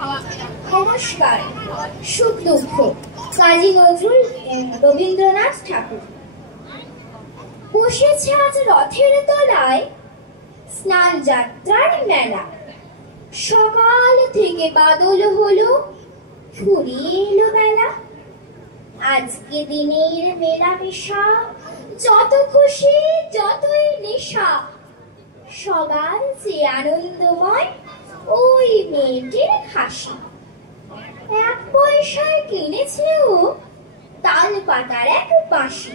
নমস্কার। সুখ দুঃখ কাজী নজরুল রবীন্দ্রনাথ ঠাকুর। বসেছে আজ রথের তলায় স্নান যাত্রার মেলা। সকাল থেকে বাদল হলো, ফুরিয়ে এলো বেলা। আজকে দিনের মেলামেশা, যত খুশি যতই নেশা, সবার যে আনন্দময় ওই মেয়েটির হাসি। 1 পয়সায় কিনেছে ও তাল পাতার এক বাঁশি।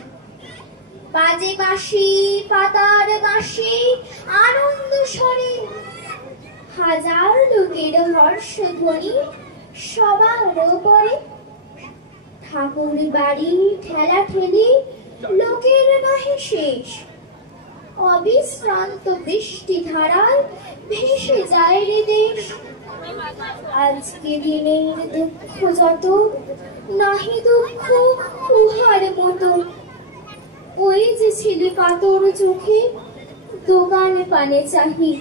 বাজে বাঁশি পাতার বাঁশি আনন্দ স্বরে, হাজার লোকের হর্ষধ্বনি সবার উপরে। ঠাকুর বাড়ি ঠেলা ঠেলি লোকের নহে শেষ, অবিশ্রান্ত বৃষ্টি ধারায় ভেসে যায় রে দেশ। আজকে দিনের দুঃখ যত, নাহি দুঃখ উহার মতো। ওই যে ছেলে কাতর চোখে দোকান পানে চাহি,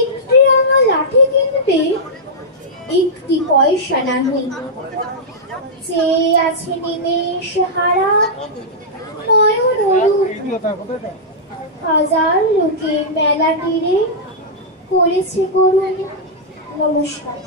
একটি রাঙা লাঠি কিনবে, 1টি পয়সা নাহি। চেয়ে আছে নিমেষ হারা নয়ন অরূপ, হাজার লোকে মেলা তীরে করেছে করুণ। নমস্কার।